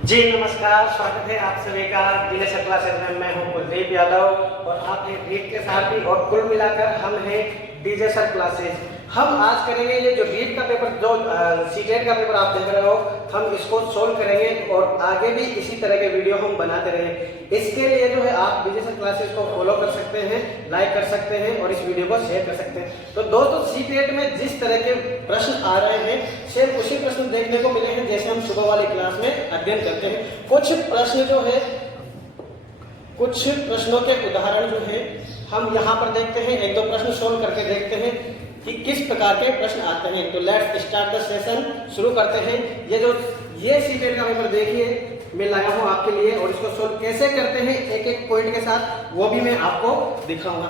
जी नमस्कार, स्वागत है आप सभी का दिनेश क्लासेस में। मैं हूं कुलदीप यादव और आप हैं रीट के साथी और कुल मिलाकर हम हैं डीजे सर क्लासेस। हम आज करेंगे ये जो रीट का पेपर, जो सीटेट का पेपर आप देख रहे हो, हम इसको सोल्व करेंगे और आगे भी इसी तरह के वीडियो हम बनाते रहेंगे। इसके लिए जो है आप डीजे सर क्लासेस को फॉलो कर सकते हैं, लाइक कर सकते हैं और इस वीडियो को शेयर कर सकते हैं। तो दोस्तों, सीटेट में जिस तरह के प्रश्न आ रहे हैं सेम उसी प्रश्न देखने को मिले हैं जैसे हम सुबह वाली क्लास में अध्ययन करते हैं। कुछ प्रश्न जो है, कुछ प्रश्नों के उदाहरण जो है हम यहाँ पर देखते हैं। एक दो प्रश्न सोल्व करके देखते हैं कि किस प्रकार के प्रश्न आते हैं। तो लेट्स स्टार्ट द सेशन, शुरू करते हैं। ये सीटेट का पेपर देखिए, मैं लाया हूँ आपके लिए और इसको सोल्व कैसे करते हैं एक एक पॉइंट के साथ वो भी मैं आपको दिखाऊंगा।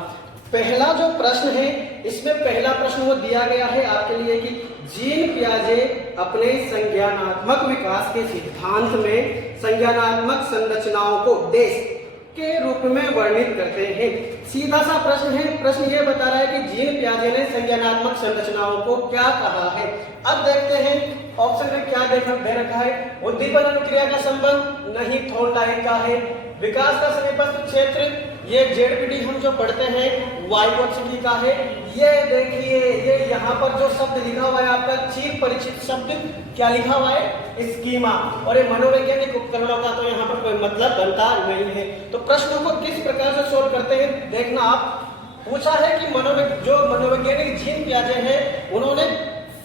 पहला जो प्रश्न है, इसमें पहला प्रश्न वो दिया गया है आपके लिए कि जीन पियाजे अपने संज्ञानात्मक विकास के सिद्धांत में संज्ञानात्मक संरचनाओं को देश के रूप में वर्णित करते हैं। सीधा सा प्रश्न है। प्रश्न ये बता रहा है कि जीन पियाजे ने संज्ञानात्मक संरचनाओं को क्या कहा है। अब देखते हैं ऑप्शन में क्या दे रखा है। उद्दीपन अनुक्रिया का संबंध नहीं, थॉर्नडाइक का है। विकास का समीपस्थ क्षेत्र, ये जेडपीडी हम जो पढ़ते हैं वाइगोत्स्की का है। ये देखिए, ये यहाँ पर जो शब्द लिखा हुआ है आपका चिर परिचित शब्द, क्या लिखा हुआ है? स्कीमा। और ये मनोवैज्ञानिक उपकरणों का तो यहाँ पर कोई मतलब बनता नहीं है। तो प्रश्नों को किस प्रकार से सोल्व करते हैं देखना। आप पूछा है कि मनोवैज्ञानिक जीन पियाजे हैं, उन्होंने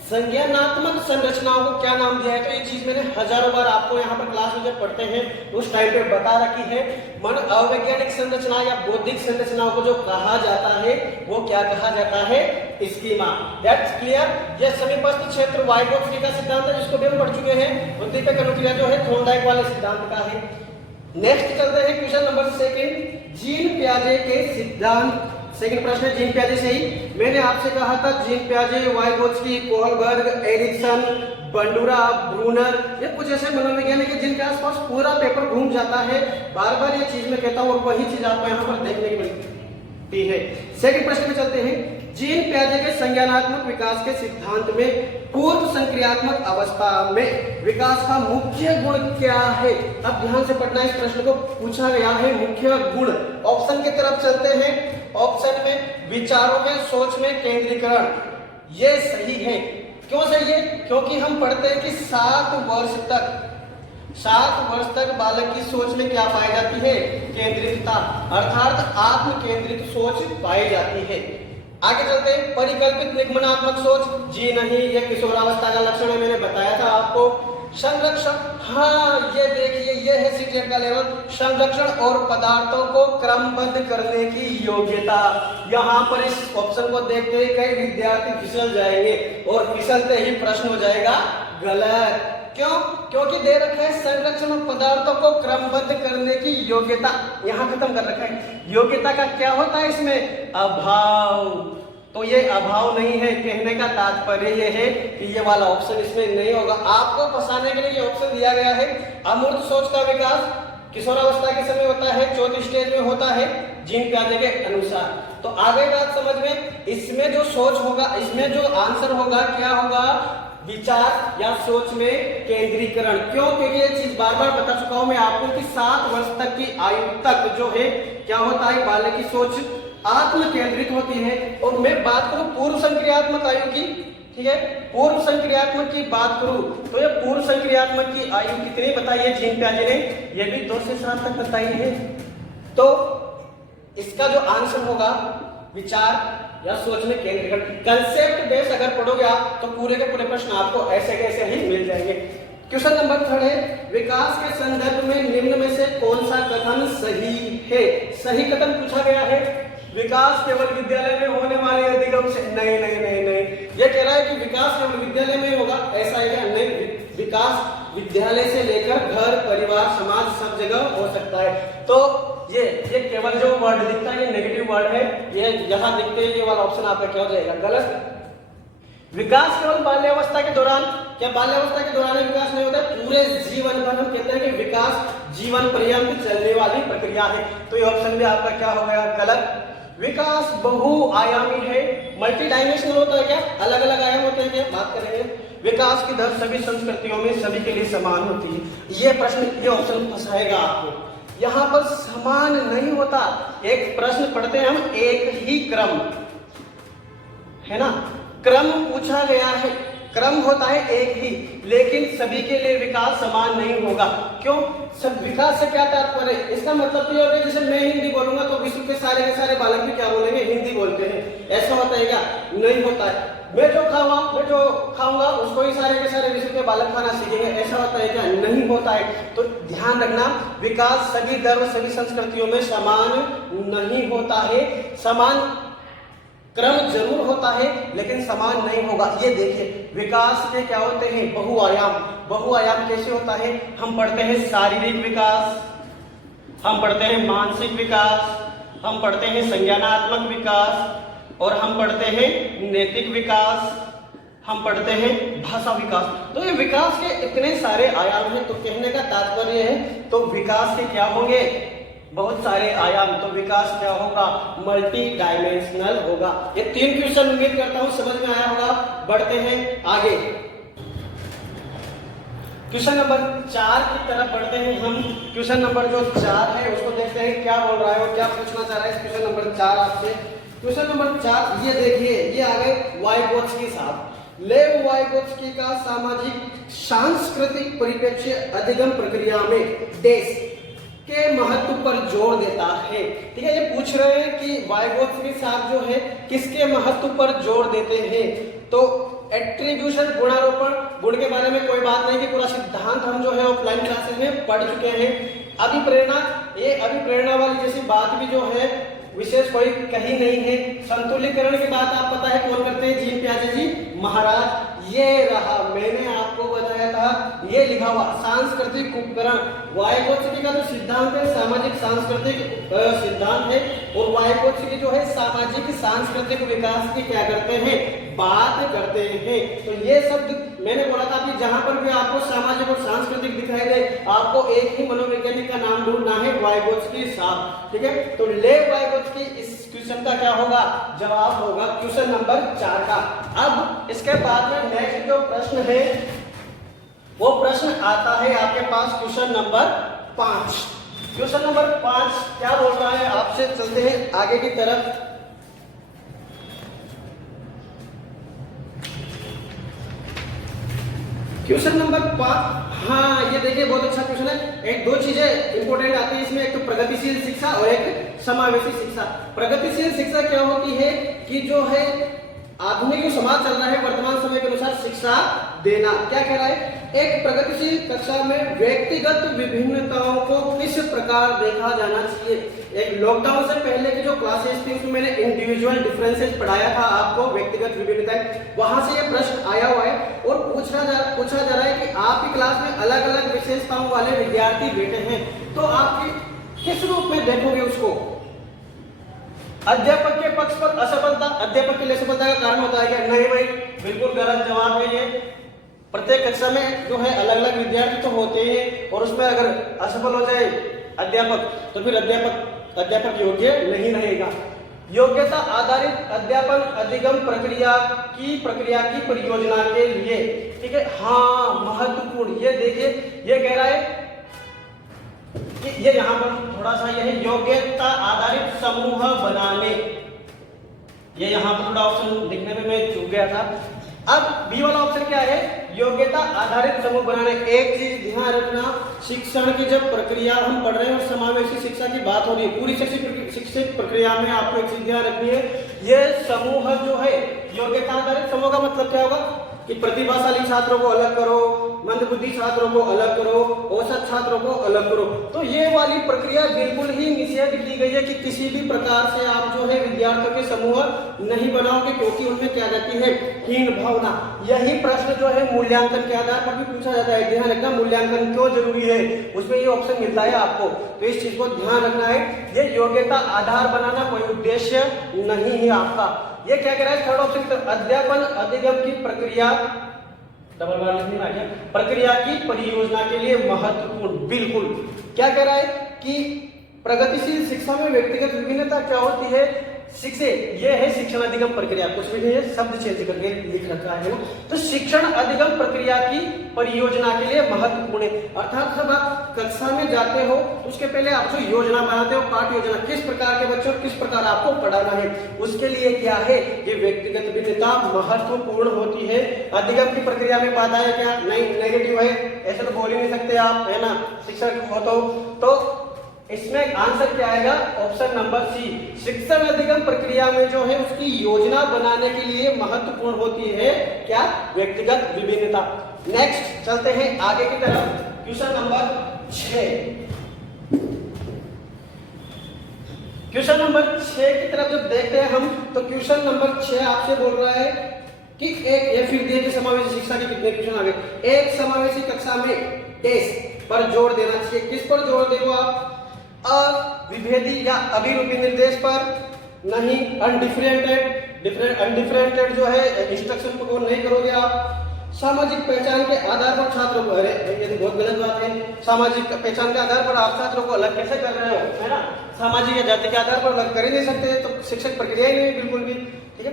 संज्ञानात्मक संरचनाओं को क्या नाम दिया है। तो ये चीज मैंने हजारों बार आपको यहाँ पर क्लास में जब पढ़ते हैं उस टाइम पे बता रखी है। मन अवैज्ञानिक संरचना या बौद्धिक संरचनाओं को जो कहा जाता है वो क्या कहा जाता है? स्कीमा। That's clear. ये समीपस्थ क्षेत्र वाइगोत्स्की का सिद्धांत है जिसको भी हम पढ़ चुके हैं। उद्दीपक अनुक्रिया जो है थॉर्नडाइक वाले सिद्धांत का है। नेक्स्ट चलते हैं क्वेश्चन नंबर 2, जीन पियाजे के सिद्धांत। सेकंड प्रश्न है जीन पियाजे से ही। मैंने आपसे कहा था जीन पियाजे, Vygotsky, Kohlberg, Erikson, Bandura, Bruner, ये कुछ ऐसे मनोवैज्ञानिक है जिनके आसपास पूरा पेपर घूम जाता है। बार बार ये चीज मैं कहता हूँ और वही चीज आपको यहाँ पर देखने को मिलती है। सेकंड प्रश्न में चलते हैं। जीन पियाजे के संज्ञानात्मक विकास के सिद्धांत में पूर्व संक्रियात्मक अवस्था में विकास का मुख्य गुण क्या है? अब ध्यान से पढ़ना, इस प्रश्न को पूछा गया है मुख्य गुण। ऑप्शन की तरफ चलते हैं। ऑप्शन में विचारों में, सोच में केंद्रीकरण, ये सही है। क्यों सही है? क्योंकि हम पढ़ते हैं कि 7 वर्ष तक बालक की सोच में क्या पाई जाती है? केंद्रितता, अर्थात आत्म केंद्रित सोच पाई जाती है। आगे चलते हैं। परिकल्पित निगमनात्मक सोच, जी नहीं, ये किशोरावस्था का लक्षण है, मैंने बताया था आपको। संरक्षण, हाँ ये देखिए, ये है सीटेट का लेवल। संरक्षण और पदार्थों को क्रमबद्ध करने की योग्यता। यहाँ पर इस ऑप्शन को देखते ही कई विद्यार्थी फिसल जाएंगे और फिसलते ही प्रश्न हो जाएगा गलत। क्यों? क्योंकि दे रखा है संरक्षण और पदार्थों को क्रमबद्ध करने की योग्यता, यहाँ खत्म कर रखा है। योग्यता का क्या होता है इसमें? अभाव। तो ये अभाव नहीं है। कहने का तात्पर्य ये है कि ये वाला ऑप्शन इसमें नहीं होगा। आपको फंसाने के लिए ये ऑप्शन दिया गया है। अमूर्त सोच का विकास किशोरावस्था के समय होता है, 4th स्टेज में होता है जीन पियाजे के अनुसार। तो आगे बात समझ में, इसमें जो सोच होगा, इसमें जो आंसर होगा क्या होगा? विचार या सोच में केंद्रीकरण। क्यों? क्योंकि ये चीज बार बार बता चुका हूं मैं आपको कि 7 वर्ष तक की आयु तक जो है क्या होता है? बालक की सोच आत्म केंद्रित होती है। और मैं बात करूं पूर्व संक्रियात्मक आयु की, ठीक है, पूर्व संक्रियात्मक की बात करूं तो ये पूर्व संक्रियात्मक की आयु कितनी बताई है जीन पियाजे ने? ये भी 2 से 7 तक बताई है। तो इसका जो आंसर होगा विचार या सोच में केंद्रीकरण। कंसेप्ट बेस अगर पढ़ोगे आप तो पूरे के पूरे प्रश्न आपको ऐसे कैसे ही मिल जाएंगे। क्वेश्चन नंबर 3 है, विकास के संदर्भ में निम्न में से कौन सा कथन सही है? सही कथन पूछा गया है। विकास केवल विद्यालय में होने वाले अधिगम से नहीं नहीं नहीं नहीं, ये कह रहा है कि विकास केवल विद्यालय में होगा, ऐसा है क्या? नहीं, विकास विद्यालय से लेकर घर, परिवार, समाज सब जगह हो सकता है। तो ये केवल जो वर्ड दिखता है ये नेगेटिव वर्ड है, ये यहाँ दिखते हैं, ये वाला ऑप्शन आपका क्या हो जाएगा? गलत। विकास केवल बाल्यावस्था के दौरान, क्या बाल्यावस्था के दौरान विकास नहीं होता है? पूरे जीवन भर हम कहते हैं कि विकास जीवन पर्यंत चलने वाली प्रक्रिया है। तो ये ऑप्शन भी आपका क्या हो गया? गलत। विकास बहुआयामी है, मल्टी डायमेंशनल होता है क्या? अलग अलग आयाम होते हैं क्या? बात करेंगे। विकास की दर सभी संस्कृतियों में सभी के लिए समान होती है। ये प्रश्न, ये ऑप्शन फंसाएगा आपको। यहाँ पर समान नहीं होता। एक प्रश्न पढ़ते हैं हम, एक ही क्रम है ना, क्रम पूछा गया है, क्रम होता है एक ही, लेकिन सभी के लिए विकास समान नहीं होगा। क्यों? सब विकास से क्या तात्पर्य है? इसका मतलब तो ये होगा जैसे मैं हिंदी बोलूंगा तो विश्व के सारे बालक भी क्या बोलेंगे? हिंदी बोलते हैं। ऐसा होता है क्या? नहीं होता है। मैं जो खाऊंगा उसको ही सारे के सारे विश्व के बालक खाना सीखेंगे। ऐसा होता है क्या? नहीं होता है। तो ध्यान रखना, विकास सभी धर्म सभी संस्कृतियों में समान नहीं होता है। समान क्रम जरूर होता है लेकिन समान नहीं होगा। ये देखिए, विकास के क्या होते हैं? बहुआयाम। बहुआयाम कैसे होता है? हम पढ़ते हैं शारीरिक विकास, हम पढ़ते हैं मानसिक विकास, हम पढ़ते हैं संज्ञानात्मक विकास, और हम पढ़ते हैं नैतिक विकास, हम पढ़ते हैं भाषा विकास। तो ये विकास के इतने सारे आयाम हैं। तो कहने का तात्पर्य है, तो विकास के क्या होंगे? बहुत सारे आयाम। तो विकास क्या होगा? मल्टी डायमेंशनल होगा। ये 3 क्वेश्चन उम्मीद करता हूं समझ में आया होगा। बढ़ते हैं आगे, क्वेश्चन नंबर 4 की तरफ बढ़ते हैं हम। क्वेश्चन नंबर जो 4 है उसको देखते हैं क्या बोल रहा है और क्या पूछना चाह रहा है क्वेश्चन नंबर 4 आपसे। क्वेश्चन नंबर 4 ये देखिए, ये आ गए वाइगोत्स्की साहब। लेव वाइगोत्स्की का सामाजिक सांस्कृतिक परिप्रेक्ष्य अधिगम प्रक्रिया में देश के महत्व पर जोर देता है। ठीक है, ये पूछ रहे हैं कि वाइगोत्स्की साहब जो है किसके महत्व पर जोर देते हैं? तो एट्रीब्यूशन, गुणारोपण, गुण के बारे में कोई बात नहीं कि पूरा सिद्धांत हम जो है ऑफलाइन क्लासेस में पढ़ चुके हैं। अभिप्रेरणा, ये अभिप्रेरणा वाली जैसी बात भी जो है विशेष कोई कही नहीं है। संतुलीकरण की बात आप पता है कौन करते हैं? जीन पियाजे जी महाराज। ये रहा, मैंने आपको बताया था, ये लिखा हुआ सांस्कृतिक उपकरण। वाइगोत्स्की का जो सिद्धांत है सामाजिक सांस्कृतिक सिद्धांत है, और वाइगोत्स्की जो है सामाजिक सांस्कृतिक विकास की क्या करते हैं? बात करते हैं। तो ये शब्द मैंने बोला था कि जहां पर भी आपको सामाजिक और सांस्कृतिक दिखाई दे, आपको एक ही मनोवैज्ञानिक का नाम ढूंढना है, वाइगोत्स्की साहब। ठीक है, तो लेव वाइगोत्स्की इस क्वेश्चन का क्या होगा? जवाब होगा क्वेश्चन नंबर 4 का। अब इसके बाद में नेक्स्ट जो प्रश्न है वो प्रश्न आता है आपके पास क्वेश्चन नंबर 5। क्वेश्चन नंबर 5 क्या बोल रहा है आपसे? चलते हैं आगे की तरफ। क्वेश्चन नंबर 5, हाँ ये देखिए बहुत अच्छा क्वेश्चन है। एक 2 चीजें इंपॉर्टेंट आती है इसमें, एक तो प्रगतिशील शिक्षा और एक समावेशी शिक्षा। प्रगतिशील शिक्षा क्या होती है कि जो है आधुनिक जो समाज चल रहा है वर्तमान समय के अनुसार शिक्षा देना। क्या कह रहा है? एक प्रगतिशील कक्षा में व्यक्तिगत विभिन्नताओं को किस प्रकार देखा जाना चाहिए। एक लॉकडाउन से पहले की जो क्लासेस थी उसमें मैंने इंडिविजुअल डिफरेंसेस पढ़ाया था आपको, व्यक्तिगत विभिन्नताएं, वहां से ये प्रश्न आया हुआ है और पूछा जा रहा है कि आपकी क्लास में अलग अलग विशेषताओं वाले विद्यार्थी बैठे हैं, तो आप किस रूप में देखोगे उसको? अध्यापक के पक्ष पर असफलता, अध्यापक के लिए असफलता का कारण होता है क्या? नहीं भाई, बिल्कुल गलत जवाब है ये। प्रत्येक कक्षा में जो है अलग अलग विद्यार्थी तो होते हैं, और उसमें अगर असफल हो जाए अध्यापक तो फिर अध्यापक योग्य नहीं रहेगा। योग्यता आधारित अध्यापन अधिगम प्रक्रिया की परियोजना के लिए। ठीक है, हाँ महत्वपूर्ण, ये देखिए ये कह रहा है कि ये यहाँ पर थोड़ा सा यह योग्यता आधारित समूह बनाने, ये यहाँ पर थोड़ा ऑप्शन लिखने में मैं चूक गया था। अब बी वाला ऑप्शन क्या है? योग्यता आधारित समूह बनाने। एक चीज ध्यान रखना, शिक्षण की जब प्रक्रिया हम पढ़ रहे हैं और समावेशी शिक्षा की बात हो रही है, पूरी शिक्षित प्रक्रिया में आपको एक चीज ध्यान रखनी है, ये समूह जो है योग्यता आधारित समूह का मतलब क्या होगा कि प्रतिभाशाली छात्रों को अलग करो, मंदबुद्धि छात्रों को अलग करो, औसत छात्रों को अलग करो। तो ये वाली प्रक्रिया बिल्कुल ही निषेध की गई है कि किसी भी प्रकार से आप जो है विद्यार्थियों के समूह नहीं बनाओगे, क्योंकि उनमें क्या रहती है? हीन भावना। यही प्रश्न जो है मूल्यांकन के आधार पर भी पूछा जाता है। ध्यान रखना, मूल्यांकन क्यों जरूरी है, उसमें ये ऑप्शन मिलता है आपको, तो इस चीज को ध्यान रखना है। ये योग्यता आधार बनाना कोई उद्देश्य नहीं है आपका। ये क्या कह रहा है? थर्ड ऑप्शन, तो अध्यापन अधिगम की प्रक्रिया, डबल बार लिखने में आ गया, प्रक्रिया की परियोजना के लिए महत्वपूर्ण। बिल्कुल क्या कह रहा है कि प्रगतिशील शिक्षा में व्यक्तिगत विभिन्नता क्या होती है? शिक्षे, ये है शिक्षण अधिगम प्रक्रिया, कुछ भी नहीं है, शब्द चेंज करके लिख रखा है ना। तो शिक्षण अधिगम प्रक्रिया की परियोजना के लिए महत्वपूर्ण है, अर्थात जब आप कक्षा में जाते हो उसके पहले आप जो योजना बनाते हो, पाठ योजना, किस प्रकार के बच्चों किस प्रकार आपको पढ़ाना है, उसके लिए क्या है ये व्यक्तिगत भिन्नता महत्वपूर्ण होती है। अधिगम की प्रक्रिया में बाधाएं क्या नहीं, नेगेटिव है, ऐसे तो बोल ही नहीं सकते आप, है ना, शिक्षक हो तो इसमें आंसर क्या आएगा, ऑप्शन नंबर सी। शिक्षण अधिगम प्रक्रिया में जो है उसकी योजना बनाने के लिए महत्वपूर्ण होती है क्या, व्यक्तिगत विभिन्नता। नेक्स्ट चलते हैं आगे की तरफ, क्वेश्चन नंबर 6। क्वेश्चन नंबर 6 की तरफ जब देखते हैं हम, तो क्वेश्चन नंबर 6 आपसे बोल रहा है कि एक ये फिर दिए कि समावेशी शिक्षा के कितने क्वेश्चन आ गए। एक समावेशी कक्षा में टेस्ट पर जोर देना चाहिए, किस पर जोर देंगे आप, अविभेदी या अभिरूपी निर्देश पर नहीं, अनडिफरेंटेड जो है इंस्ट्रक्शन को नहीं करोगे आप, सामाजिक पहचान के आधार पर छात्रों को, अरे ये तो बहुत गलत बात है, सामाजिक पहचान के आधार पर आप छात्रों को अलग कैसे कर रहे हो, है ना, सामाजिक या जाति के आधार पर अलग कर ही नहीं सकते, तो शिक्षक प्रक्रिया ही नहीं बिल्कुल भी, ठीक है।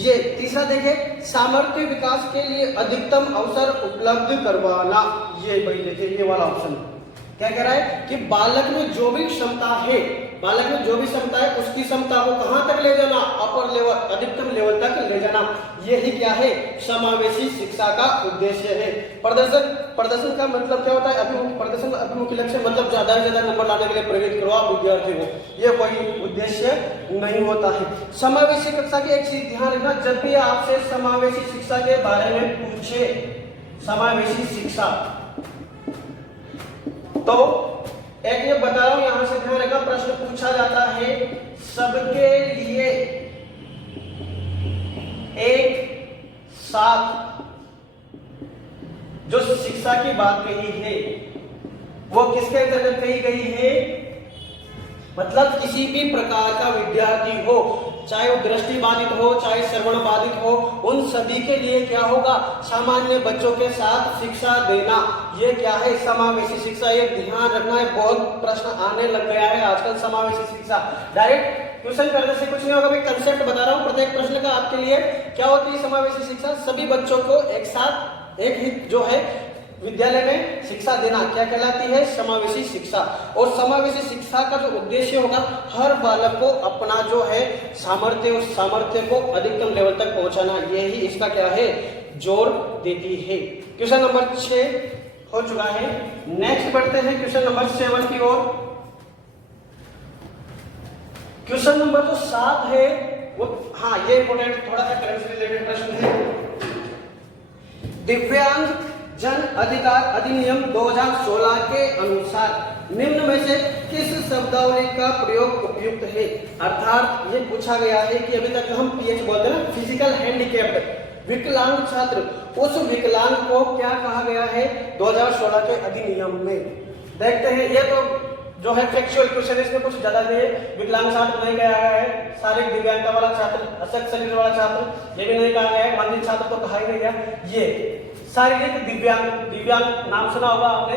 ये तीसरा देखिए, सामर्थ्य विकास के लिए अधिकतम अवसर उपलब्ध करवाना, ये भाई देखिए ये वाला ऑप्शन क्या कह रहा है कि बालक में जो भी क्षमता है, बालक में जो भी क्षमता है उसकी क्षमता को कहां तक ले जाना, अपर लेवल, अधिकतम लेवल तक ले जाना, यही क्या है, समावेशी शिक्षा का उद्देश्य है। प्रदर्शन का मतलब क्या होता है, प्रदर्शन अभिमुखी लक्ष्य मतलब ज्यादा से ज्यादा नंबर लाने के लिए प्रेरित करो आप विद्यार्थी को, ये कोई उद्देश्य नहीं होता है। समावेशी कक्षा की एक चीज ध्यान रखना, जब भी आपसे समावेशी शिक्षा के बारे में पूछे, समावेशी शिक्षा, तो एक ये बता रहा हूं यहां से ध्यान रखना, प्रश्न पूछा जाता है सबके लिए एक साथ जो शिक्षा की बात कही है वो किसके अंतर्गत कही गई है, मतलब किसी भी प्रकार का विद्यार्थी हो, चाहे वो दृष्टि बाधित हो चाहे श्रवण बाधित हो, उन सभी के लिए क्या होगा, सामान्य बच्चों के साथ शिक्षा देना, ये क्या है, समावेशी शिक्षा। ये ध्यान रखना है, बहुत प्रश्न आने लग गया है आजकल समावेशी शिक्षा। डायरेक्ट क्वेश्चन करने से कुछ नहीं होगा, मैं कंसेप्ट बता रहा हूँ प्रत्येक प्रश्न का आपके लिए। क्या होती है समावेशी शिक्षा, सभी बच्चों को एक साथ एक ही जो है विद्यालय में शिक्षा देना क्या कहलाती है, समावेशी शिक्षा। और समावेशी शिक्षा का जो उद्देश्य होगा, हर बालक को अपना जो है सामर्थ्य, उस सामर्थ्य को अधिकतम लेवल तक पहुंचाना, यही इसका क्या है, जोर देती है। क्वेश्चन नंबर 6 हो चुका है। नेक्स्ट बढ़ते हैं क्वेश्चन नंबर 7 की ओर। क्वेश्चन नंबर जो 7 है वो, हाँ ये इंपोर्टेंट, थोड़ा सा करंट से रिलेटेड प्रश्न है। दिव्यांग जन अधिकार अधिनियम 2016 के अनुसार निम्न में से किस शब्दावली का प्रयोग उपयुक्त है। अर्थात ये पूछा गया है कि अभी तक हम पीएच बोलते हैं ना, फिजिकल हैंडीकैप्ड, विकलांग छात्र, उस विकलांग को क्या कहा गया है 2016 के अधिनियम में। देखते हैं, ये तो जो है फैक्चुअल क्वेश्चन है, इसमें कुछ ज्यादा नहीं है। विकलांग छात्र नहीं कहा गया है, शारीरिक दिव्यांगता वाला छात्र, अशक्त शरीर वाला छात्र, ये भी नहीं कहा गया है, मंदिर छात्र तो कहा ही नहीं गया। ये शारीरिक दिव्यांग, दिव्यांग नाम सुना होगा आपने,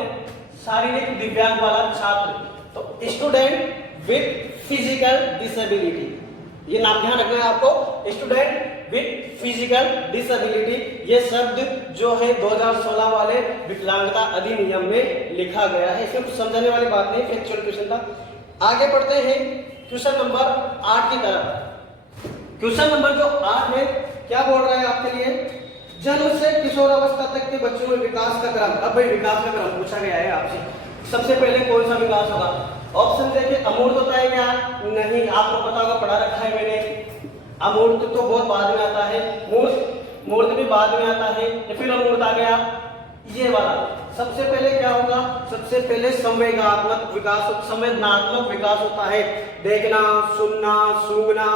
शारीरिक दिव्यांग वाला छात्र, तो स्टूडेंट विथ फिजिकल डिसेबिलिटी, ये नाम ध्यान रखना है आपको, स्टूडेंट विथ फिजिकल डिसेबिलिटी, ये शब्द जो है 2016 वाले विकलांगता अधिनियम में लिखा गया है। इसमें कुछ समझाने वाली बात नहीं, फैक्चुअल क्वेश्चन था। आगे बढ़ते हैं क्वेश्चन नंबर 8 की तरफ। क्वेश्चन नंबर जो 8 है क्या बोल रहा है आपके लिए, जन्म से किशोरावस्था तक के बच्चों में विकास का क्रम। अब भाई विकास का क्रम पूछा गया है आपसे, सबसे पहले कौन सा विकास होगा। ऑप्शन देखिए, अमूर्त होता है क्या, नहीं, आपको पता होगा, पढ़ा रखा है मैंने। अमूर्त तो बहुत बाद में आता है, मूर्त भी बाद में आता है, या फिर अमूर्त आ गया ये वाला। सबसे पहले क्या होगा, सबसे पहले संवेगात्मक विकास, संवेदनात्मक विकास होता है, देखना, सुनना, सूंघना,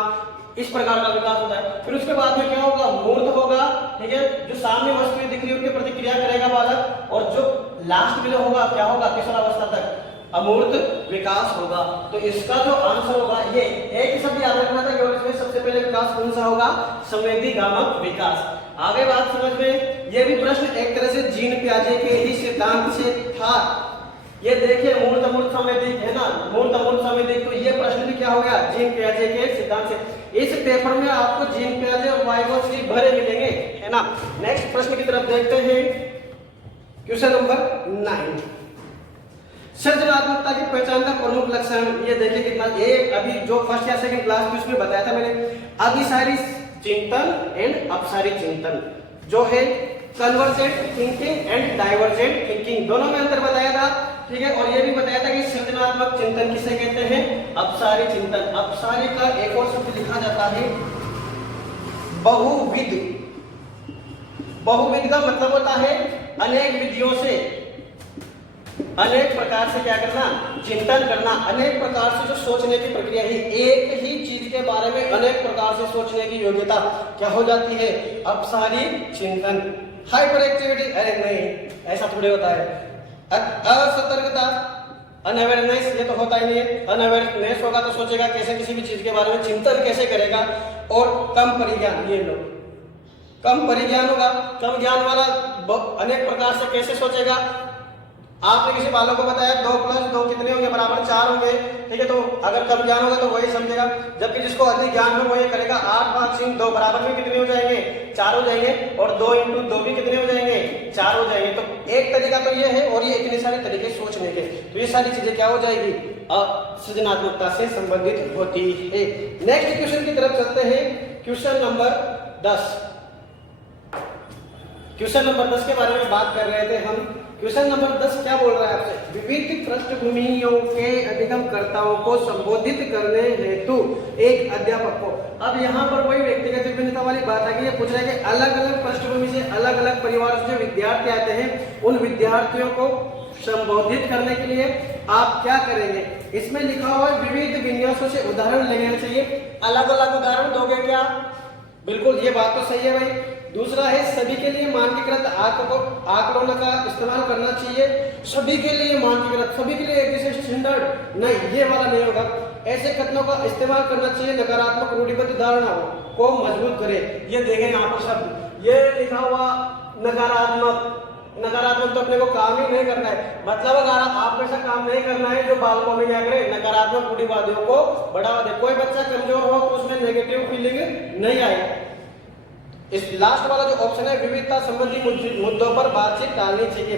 इस प्रकार का विकास होता है। फिर उसके बाद में क्या होगा, मूर्त होगा, ठीक है, जो सामने वस्तुएं दिख रही है उनकी प्रतिक्रिया करेगा बालक, और जो लास्ट में जो होगा क्या होगा, किशोरावस्था तक अमूर्त विकास होगा। तो इसका जो आंसर होगा, ये एक ही शब्द याद रखना था केवल, इसमें सबसे पहले विकास कौन सा होगा, संवेदीगामक विकास। आगे बात समझ में, ये भी प्रश्न एक तरह से जीन पियाजे के ही सिद्धांत से था। ये देखिए मूर्त अमूर्त संवेदी है ना, मूर्त अमूर्त संवेदी, तो ये प्रश्न भी क्या हो गया, जीन पियाजे के सिद्धांत से। इस पेपर में आपको जीन प्याजे और वाइगोसी भरे मिलेंगे, है ना। नेक्स्ट प्रश्न की तरफ देखते हैं, क्वेश्चन नंबर 9। सृजनात्मकता की पहचान का प्रमुख लक्षण, ये देखिए कितना, एक अभी जो फर्स्ट या सेकंड क्लास में उसमें बताया था मैंने, अभिसारी चिंतन एंड अपसारी चिंतन, जो है convergent thinking and divergent thinking, दोनों में अंतर बताया था, ठीक है। और ये भी बताया था कि सृजनात्मक चिंतन किसे कहते हैं, अपसारी चिंतन। अपसारी का एक और शब्द लिखा जाता है बहुविध। बहुविध का मतलब होता है अनेक विधियों से, अनेक प्रकार से क्या करना, चिंतन करना, अनेक प्रकार से जो सोचने की प्रक्रिया है, एक ही चीज के बारे में अनेक प्रकार से सोचने की योग्यता क्या हो जाती है, अपसारी चिंतन। हाइपर एक्टिविटी, अरे नहीं ऐसा थोड़ी होता है। असतर्कता, अनअवेयरनेस, ये तो होता ही नहीं है। अनअवेयरनेस होगा तो सोचेगा कैसे, किसी भी चीज के बारे में चिंतन कैसे करेगा। और कम परिज्ञान, ये लोग कम परिज्ञान होगा, कम ज्ञान वाला अनेक प्रकार से कैसे सोचेगा। आपने किसी बालक को बताया 2 + 2 कितने होंगे, बराबर 4 होंगे, ठीक है। तो अगर कम ज्ञान होगा तो वही समझेगा, जबकि जिसको अधिक ज्ञान हो वो ये करेगा 8 × 3 2 बराबर में कितने हो जाएंगे, 4 हो जाएंगे। और 2 × 2 भी कितने हो जाएंगे, 4 हो जाएंगे। तो एक तरीका तो ये है, और ये इतने सारे तरीके सोचने के, तो ये सारी चीजें क्या हो जाएगी, सृजनात्मकता से संबंधित होती है। नेक्स्ट क्वेश्चन की तरफ चलते हैं, क्वेश्चन नंबर 10। क्वेश्चन नंबर 10 के बारे में बात कर रहे थे हम। क्वेश्चन नंबर 10 क्या बोल रहा है आपसे, विविध पृष्ठभूमियों के अधिगमकर्ताओं को संबोधित करने हेतु एक अध्यापक को। अब यहाँ पर वही व्यक्तिगत विभिन्नता वाली बात है कि ये पूछ रहे हैं कि अलग अलग पृष्ठभूमि से, अलग अलग परिवार से जो विद्यार्थी आते हैं, उन विद्यार्थियों को संबोधित करने के लिए आप क्या करेंगे। इसमें लिखा हुआ है विविध विन्यासों से उदाहरण लेना चाहिए। अलग अलग उदाहरण दोगे क्या, बिल्कुल ये बात तो सही है भाई। दूसरा है सभी के लिए मानकीकृत आकड़ों का इस्तेमाल करना चाहिए। सभी के लिए मानकीकृत, सभी के लिए एक जैसे स्टैंडर्ड नहीं, ये वाला नहीं होगा। ऐसे कथनों का इस्तेमाल करना चाहिए नकारात्मक रूढ़िबद्ध धारणाओं को मजबूत करे। ये देखें यहाँ पर शब्द ये लिखा हुआ नकारात्मक, नकारात्मक तो अपने को काम ही नहीं करना है। मतलब अगर आप ऐसा काम नहीं करना है जो बालकों में क्या करे, नकारात्मक रूढ़िवादियों को बढ़ावा दे। कोई बच्चा कमजोर हो तो उसमें नेगेटिव फीलिंग नहीं आए। इस लास्ट वाला जो ऑप्शन है, विविधता संबंधी मुद्दों पर बातचीत टालनी चाहिए।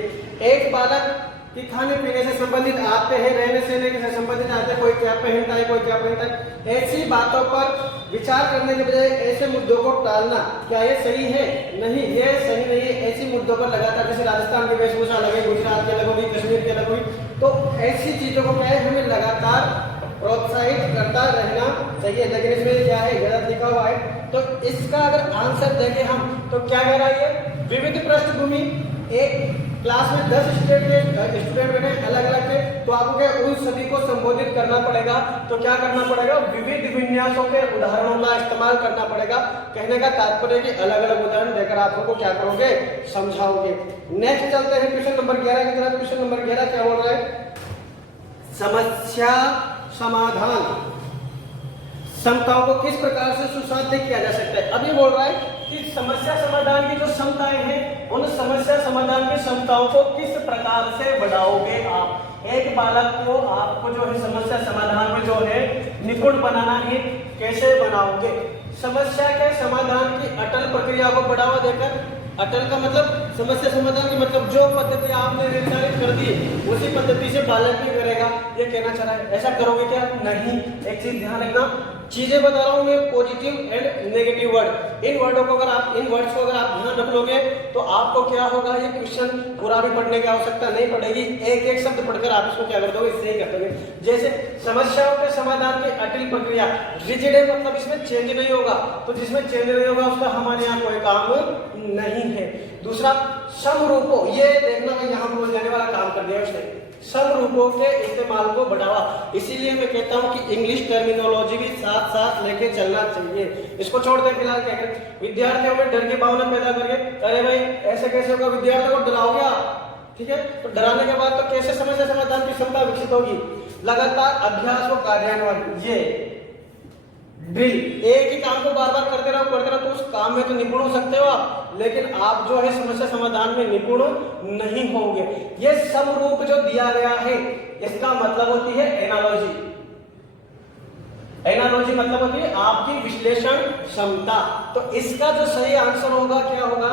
एक बालक कि खाने पीने से संबंधित आते हैं, रहने सहने से संबंधित आते हैं, कोई क्या पहनता है, कोई क्या पहनता है, ऐसी बातों पर विचार करने के बजाय ऐसे मुद्दों को टालना, क्या ये सही है? नहीं, ये सही नहीं है। ऐसी मुद्दों पर लगातार, जैसे राजस्थान की वेशभूषा लगे, गुजरात के अलग होगी, कश्मीर के अलग हुई, तो ऐसी चीजों को क्या है, हमें लगातार प्रोत्साहित करता रहना चाहिए। लेकिन इसमें क्या है, गलत लिखा हुआ है। तो इसका अगर आंसर देंगे हम तो क्या कह रहा है, विविध पृष्ठभूमि, एक क्लास में 10 स्टूडेंट बैठे अलग अलग थे, तो आपको क्या उन सभी को संबोधित करना पड़ेगा। तो क्या करना पड़ेगा, विविध विन्यासों के उदाहरणों का इस्तेमाल करना पड़ेगा। कहने का तात्पर्य कि अलग अलग उदाहरण देकर आप सबको क्या करोगे, समझाओगे। नेक्स्ट चलते हैं क्वेश्चन नंबर 11 की तरफ। क्वेश्चन नंबर 11 क्या बोल रहा है, समस्या समाधान क्षमताओं को किस प्रकार से सुसाध्य किया जा सकता है। अभी बोल रहा है कि समस्या समाधान की जो क्षमताएं हैं, उन समस्या समाधान की क्षमताओं को किस प्रकार से बढ़ाओगे आप। एक बालक को आपको जो है समस्या समाधान में जो है निपुण बनाना है, कैसे बनाओगे। समस्या के समाधान की अटल प्रक्रिया को बढ़ावा देकर, अटल का मतलब समस्या समाधान की मतलब जो पद्धति आपने निर्धारित कर दी उसी पद्धति से बालक भी करेगा, ये कहना चाह रहा है। ऐसा करोगे क्या, नहीं। एक चीज ध्यान रखना, चीजें बता रहा हूं मैं, पॉजिटिव एंड नेगेटिव वर्ड, इन वर्डों को अगर आप, इन वर्ड्स को अगर आप ध्यान रख लोगे तो आपको क्या होगा, ये क्वेश्चन पूरा भी पढ़ने की आवश्यकता नहीं पड़ेगी। एक एक शब्द पढ़कर आप इसको क्या कर दोगे, इससे ही कर दोगे। जैसे समस्याओं के समाधान की अटल प्रक्रिया, रिजिड है मतलब इसमें चेंज नहीं होगा, तो जिसमें चेंज नहीं होगा उसका हमारे यहाँ कोई काम नहीं है। दूसरा, समरूपों, ये देखना मैं यहाँ बोल जाने वाला काम कर दिया उसने, समरूपों के इस्तेमाल को बढ़ावा। इसीलिए मैं कहता हूँ कि इंग्लिश टर्मिनोलॉजी भी साथ साथ लेके चलना चाहिए। इसको छोड़ दे फिलहाल। क्या करें, विद्यार्थियों में डर की भावना पैदा करके, अरे भाई ऐसे कैसे होगा, विद्यार्थियों को डराओगे आप, ठीक है। तो डराने के बाद तो कैसे समस्या समाधान की क्षमता विकसित होगी, लगातार अभ्यास व कार्यान्वयन, ये ड्रिल, एक ही काम को बार बार करते रहो तो उस काम में तो निपुण हो सकते हो आप, लेकिन आप जो है समस्या समाधान में निपुण नहीं होंगे। ये समरूप जो दिया गया है इसका मतलब होती है एनालॉजी। एनालॉजी मतलब होती है आपकी विश्लेषण क्षमता। तो इसका जो सही आंसर होगा क्या होगा,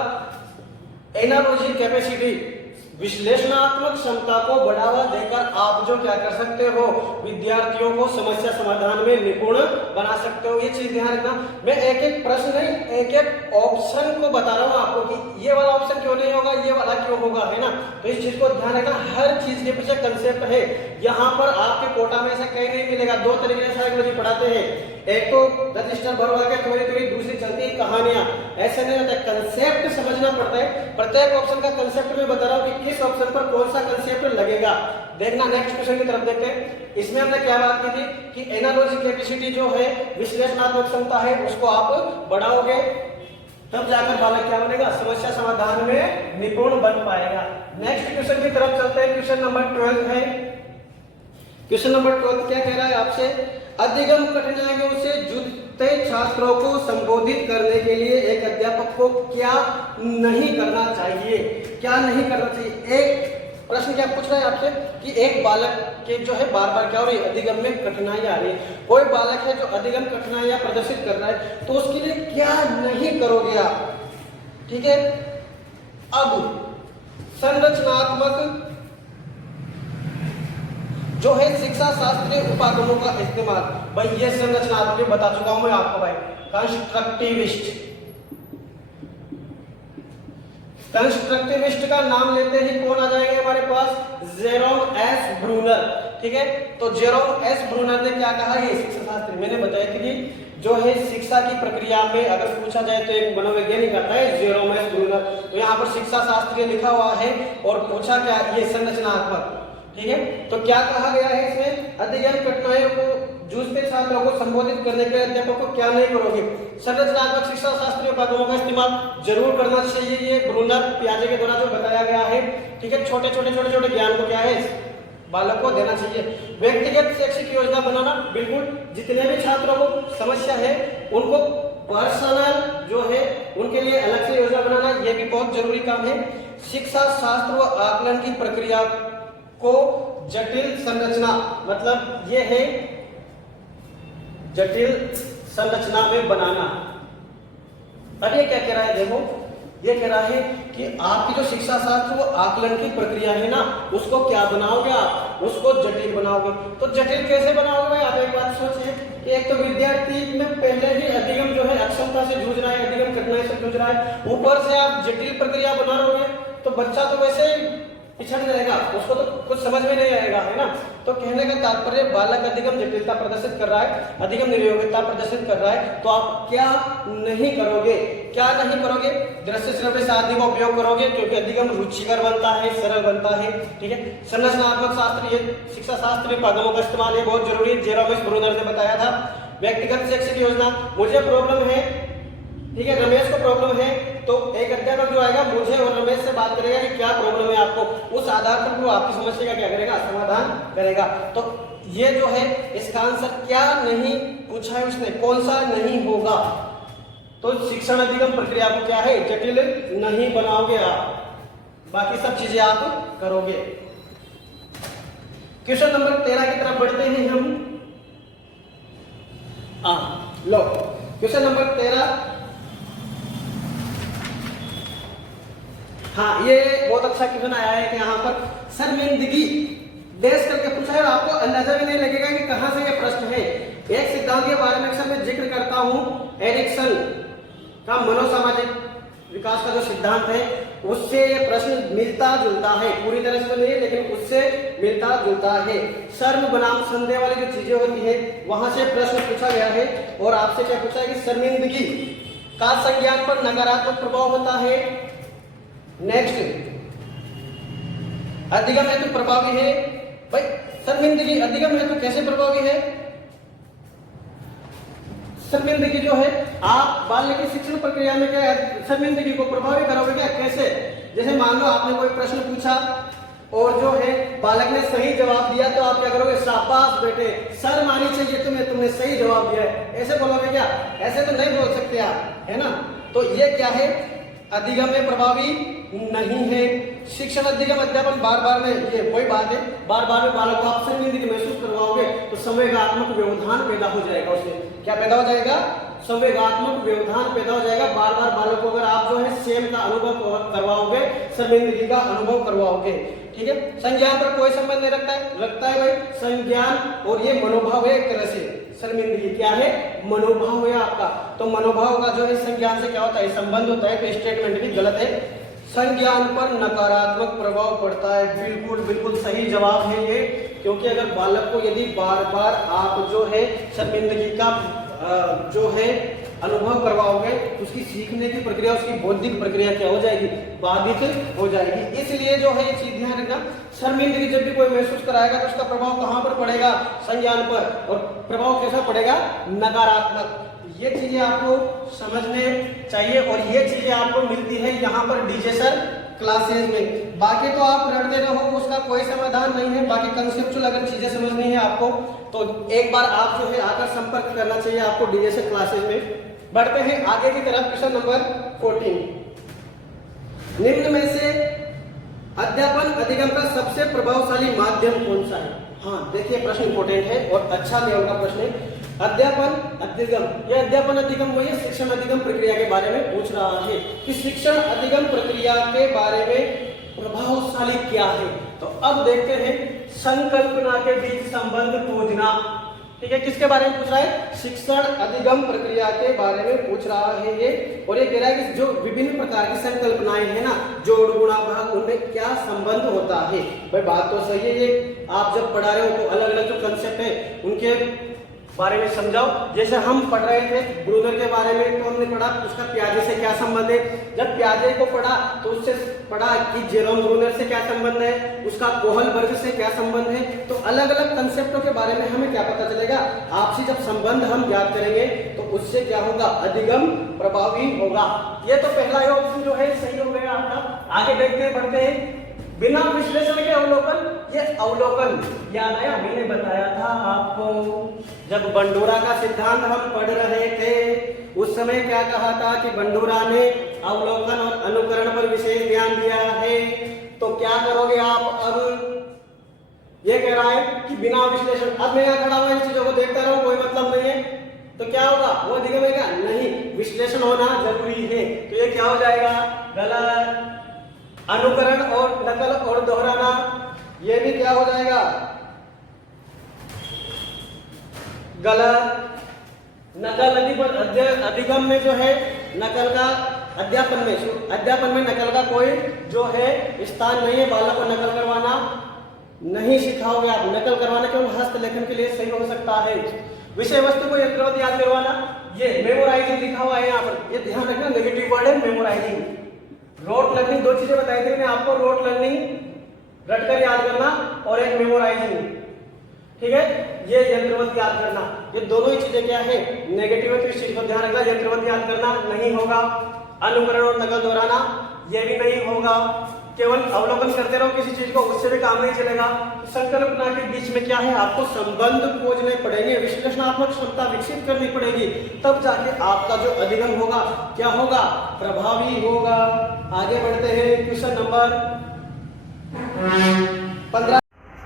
एनालॉजी कैपेसिटी, विश्लेषणात्मक क्षमता को बढ़ावा देकर आप जो क्या कर सकते हो, विद्यार्थियों को समस्या समाधान में निपुण बना सकते हो। ये चीज ध्यान रखना। मैं एक एक प्रश्न नहीं, एक एक ऑप्शन को बता रहा हूँ आपको कि ये वाला ऑप्शन क्यों नहीं होगा, ये वाला क्यों होगा, है ना। तो इस चीज को ध्यान रखना। हर चीज के पीछे कंसेप्ट है। यहाँ पर आपके कोटा में ऐसा कहीं नहीं मिलेगा। दो तरीके से साइकोलॉजी पढ़ाते हैं, एक तो रजिस्टर भरवा के थोड़ी थोड़ी, दूसरी चलती है कहानियां। ऐसे नहीं होता, कंसेप्ट समझना पड़ता है। प्रत्येक ऑप्शन का कंसेप्ट में बता रहा हूँ कि किस ऑप्शन पर कौन सा कंसेप्ट लगेगा। देखना नेक्स्ट क्वेश्चन की तरफ देखते हैं। इसमें हमने क्या बात की थी कि एनालॉजी कैपेसिटी जो है, विश्लेषणात्मक क्षमता है, उसको आप बढ़ाओगे तब जाकर बालक क्या बनेगा, समस्या समाधान में निपुण बन पाएगा। नेक्स्ट क्वेश्चन की तरफ चलते हैं। क्वेश्चन नंबर 12 है। क्वेश्चन नंबर 12 क्या कह रहा है आपसे, अधिगम कठिनाइयों से जूझते छात्रों को संबोधित करने के लिए एक अध्यापक को क्या नहीं करना चाहिए। क्या नहीं करना चाहिए। एक प्रश्न क्या पूछ रहा है आपसे कि एक बालक के जो है बार बार क्या हो रही है, अधिगम में कठिनाई आ रही है। कोई बालक है जो अधिगम कठिनाइयां प्रदर्शित कर रहा है, तो उसके लिए क्या नहीं करोगे आप। ठीक है, अब संरचनात्मक जो है शिक्षा शास्त्रीय उपागमों का इस्तेमाल। भाई ये संरचनात्मक बता चुका हूं मैं आपको भाई, कंस्ट्रक्टिविस्ट। कंस्ट्रक्टिविस्ट का नाम लेते ही कौन आ जाएंगे हमारे पास, जेरोम एस ब्रूनर। ठीक है, तो जेरोम एस ब्रूनर ने क्या कहा, ये शिक्षा शास्त्री, मैंने बताया कि जो है शिक्षा की प्रक्रिया में अगर पूछा जाए तो एक मनोवैज्ञानिक आता है जेरोम एस ब्रूनर। तो यहाँ पर शिक्षा शास्त्री लिखा हुआ है और पूछा क्या, ये संरचनात्मक। ठीक है, तो क्या कहा गया है इसमें, अधिगम कठिनाइयों को जूझते छात्रों को संबोधित करने के लिए अध्यापक को क्या नहीं करोगे, संरचनात्मक शिक्षा शास्त्रीय उपागमों का इस्तेमाल जरूर करना चाहिए। ये ब्रूनर पियाजे के द्वारा जो बताया गया है। ठीक है, छोटे छोटे ज्ञान को क्या है बालक को देना चाहिए। व्यक्तिगत शैक्षिक योजना बनाना, बिल्कुल जितने भी छात्रों को समस्या है उनको पर्सनल जो है उनके लिए अलग से योजना बनाना, यह भी बहुत जरूरी काम है। शिक्षा शास्त्र व आकलन की प्रक्रिया को जटिल संरचना, मतलब ये है जटिल संरचना में बनाना। अब ये क्या कह रहा है, देखो ये कह रहा है कि आपकी जो शिक्षा शास्त्र वो आकलन की प्रक्रिया है ना, उसको क्या बनाओगे आप, उसको जटिल बनाओगे। तो जटिल कैसे बनाओगे भाई, आप एक बात सोचिए कि एक तो विद्यार्थी में पहले ही अधिगम जो है अक्षमता से जूझ रहा है, अधिगम कठिनाई से जूझ रहा है, ऊपर से आप जटिल प्रक्रिया बना रहे तो बच्चा तो वैसे ही पिछड़ जाएगा, उसको तो कुछ समझ में नहीं आएगा, है ना। तो कहने का तात्पर्य बालक अधिगम जटिलता प्रदर्शित कर रहा है, अधिगम निर्योग्यता प्रदर्शित कर रहा है, तो आप क्या नहीं करोगे, क्या नहीं करोगे, दृश्य श्रव्य साधन का उपयोग करोगे, क्योंकि अधिगम रुचिकर बनता है, सरल बनता है। ठीक है, संरचनात्मक शास्त्र, शिक्षा शास्त्रीय उपागमों का इस्तेमाल ये बहुत जरूरी है, जेरोम एस ब्रूनर ने बताया था। व्यक्तिगत शैक्षिक योजना, मुझे प्रॉब्लम है, ठीक है, रमेश को प्रॉब्लम है, तो एक अध्यापक जो आएगा मुझे और रमेश से बात करेगा कि क्या प्रॉब्लम है आपको, उस आधार पर वो आपकी समस्या का क्या करेगा, समाधान करेगा। तो ये जो है इसका आंसर क्या नहीं पूछा है उसने, कौन सा नहीं होगा। तो शिक्षण अधिगम प्रक्रिया को क्या है, जटिल नहीं बनाओगे आप, बाकी सब चीजें आप करोगे। क्वेश्चन नंबर 13 की तरफ बढ़ते हैं हम। लो क्वेश्चन नंबर 13। हाँ, ये बहुत अच्छा क्वेश्चन आया है कि यहाँ पर शर्मिंदगी देश करके पूछा है, आपको अंदाजा भी नहीं लगेगा कि कहाँ से ये प्रश्न है। एक सिद्धांत के बारे में अक्सर मैं जिक्र करता हूँ, एरिक्सन का मनोसामाजिक विकास का जो सिद्धांत है उससे ये प्रश्न मिलता जुलता है, पूरी तरह से तो नहीं लेकिन उससे मिलता जुलता है। शर्म बनाम संदेह वाली जो चीजें होती है वहां से प्रश्न पूछा गया है और आपसे क्या पूछा है कि शर्मिंदगी का संज्ञान पर नकारात्मक प्रभाव होता है। नेक्स्ट, अधिगम हेतु प्रभावी है। भाई शर्मिंदगी अधिगम हेतु कैसे प्रभावी है, शर्मिंदगी जो है आप बाल्य की शिक्षण प्रक्रिया में क्या शर्मिंदगी को प्रभावी करोगे क्या, कैसे, जैसे मान लो आपने कोई प्रश्न पूछा और जो है बालक ने सही जवाब दिया तो आप क्या करोगे, शाबाश बेटे, शर्म आनी चाहिए तुम्हें, तुमने सही जवाब दिया है, ऐसे बोलोगे क्या, ऐसे तो नहीं बोल सकते आप, है ना। तो ये क्या है, अधिगम में प्रभावी नहीं है। शिक्षण अधिगम अध्यापन बार बार में, ये वही बात है, बार बार में बालक को आप संवेदनशील महसूस करवाओगे तो संवेगात्मक व्यवधान पैदा हो जाएगा। उससे क्या पैदा हो जाएगा? संवेगात्मक व्यवधान पैदा हो जाएगा। बार बार बालक को अगर आप जो है सेम का अनुभव करवाओगे, शर्मिंदगी का अनुभव करवाओगे, ठीक है। संज्ञान पर कोई संबंध नहीं रखता है भाई। संज्ञान और ये मनोभाव है एक तरह से। शर्मिंदगी क्या है? मनोभाव है आपका। तो मनोभाव का जो है संज्ञान से क्या होता है? संबंध होता है। तो स्टेटमेंट भी गलत है। संज्ञान पर नकारात्मक प्रभाव पड़ता है, बिल्कुल बिल्कुल सही जवाब है ये। क्योंकि अगर बालक को यदि बार बार आप जो है शर्मिंदगी का जो है अनुभव करवाओगे, उसकी सीखने की प्रक्रिया, उसकी बौद्धिक प्रक्रिया क्या हो जाएगी? बाधित हो जाएगी। इसलिए जो है ये चीज ध्यान रखना, शर्मिंदगी जब भी कोई महसूस कराएगा तो उसका प्रभाव कहाँ पर पड़ेगा? संज्ञान पर। और प्रभाव कैसा पड़ेगा? नकारात्मक। ये चीजें आपको समझने चाहिए और ये चीजें आपको मिलती है यहाँ पर डीजे सर क्लासेज में। बाकी तो आप रटते रहो, उसका कोई समाधान नहीं है। बाकी कंसेप्चुअल अगर चीजें समझनी है आपको तो एक बार आप जो है आकर संपर्क करना चाहिए आपको डीजे सर क्लासेज में। बढ़ते हैं आगे की तरफ। क्वेश्चन नंबर 14, निम्न में से अध्यापन अधिगम का सबसे प्रभावशाली माध्यम कौन सा है? हाँ देखिए, प्रश्न इंपोर्टेंट है और अच्छा लेवल का प्रश्न है। अध्यापन अधिगम, यह अध्यापन अधिगम वही शिक्षण अधिगम प्रक्रिया के बारे में पूछ रहा है कि शिक्षण अधिगम प्रक्रिया के बारे में प्रभावशाली क्या है। तो अब देखते हैं संकल्पना के बीच संबंध खोजना। ठीक है, किसके बारे में पूछ रहा है? शिक्षण अधिगम प्रक्रिया के बारे में पूछ रहा है ये। और ये कह रहा है कि जो विभिन्न प्रकार की संकल्पनाएं है ना, जोड़ गुणा भाग, उनमें क्या संबंध होता है। भाई बात तो सही है, ये आप जब पढ़ा रहे हो तो अलग अलग जो कंसेप्ट है उनके बारे में समझाओ। जैसे हम पढ़ रहे थे ब्रूनर के बारे में, तो हमने पढ़ा उसका प्याजे से क्या संबंध है। जब प्याजे को पढ़ा तो उससे पढ़ा कि जेरोम ब्रूनर से क्या संबंध है, उसका कोहलबर्ग से क्या संबंध है। तो अलग अलग कंसेप्टों के बारे में हमें क्या पता चलेगा? आपसी जब संबंध हम ज्ञात करेंगे तो उससे क्या होगा? अधिगम प्रभावी होगा। ये तो पहला ही ऑप्शन जो है सही हो गया आपका। आगे देखते बढ़ते हैं। बिना विश्लेषण के अवलोकन, ये अवलोकन याद आया? मैंने बताया था आपको जब बंडूरा का सिद्धांत हम पढ़ रहे थे, उस समय क्या कहा था कि बंडूरा ने अवलोकन और अनुकरण पर विशेष ध्यान दिया है। तो क्या करोगे आप? अब ये कह रहा है कि बिना विश्लेषण, अब मैं यहाँ खड़ा हुआ इन चीजों को देखता रहूं, कोई मतलब नहीं है, तो क्या होगा? वो अधिगम है क्या? नहीं, विश्लेषण होना जरूरी है। तो ये क्या हो जाएगा? गलत। अनुकरण और नकल और दोहराना, ये भी क्या हो जाएगा? गलत। नकल अधिगम में जो है नकल का, अध्यापन में नकल का कोई जो है स्थान नहीं है। बालक को नकल करवाना नहीं सिखाओगे आप। नकल करवाना केवल हस्तलेखन के लिए सही हो सकता है। विषय वस्तु को यंत्रवत याद करवाना, ये मेमोराइजिंग लिखा हुआ है यहाँ पर, ये ध्यान रखना, नेगेटिव वर्ड है मेमोराइजिंग। रोट लर्निंग, दो चीजें बताई थी मैंने आपको, रोट लर्निंग रटकर याद करना और एक मेमोराइजिंग, ठीक है, ये यंत्रवत याद करना। ये दोनों ही चीजें क्या है? नेगेटिव है, तो इस चीज को ध्यान रखना। यंत्रवत याद करना नहीं होगा। अनुकरण और नकल दोहराना ये भी नहीं होगा। केवल अवलोकन करते रहो किसी चीज को, उससे भी काम नहीं चलेगा। संकल्पना के बीच में क्या है? आपको संबंध खोजने पड़ेंगे, विश्लेषणात्मक क्षमता विकसित करनी पड़ेगी, तब जाके आपका जो अधिगम होगा क्या होगा? प्रभावी होगा। आगे बढ़ते हैं। Question number 15।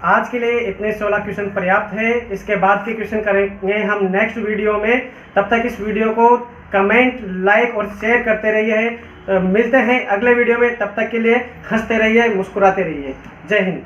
आज के लिए इतने 16 क्वेश्चन पर्याप्त है। इसके बाद के क्वेश्चन करेंगे हम नेक्स्ट वीडियो में। तब तक इस वीडियो को कमेंट, लाइक और शेयर करते रहिए। मिलते हैं अगले वीडियो में, तब तक के लिए हंसते रहिए, मुस्कुराते रहिए। जय हिंद।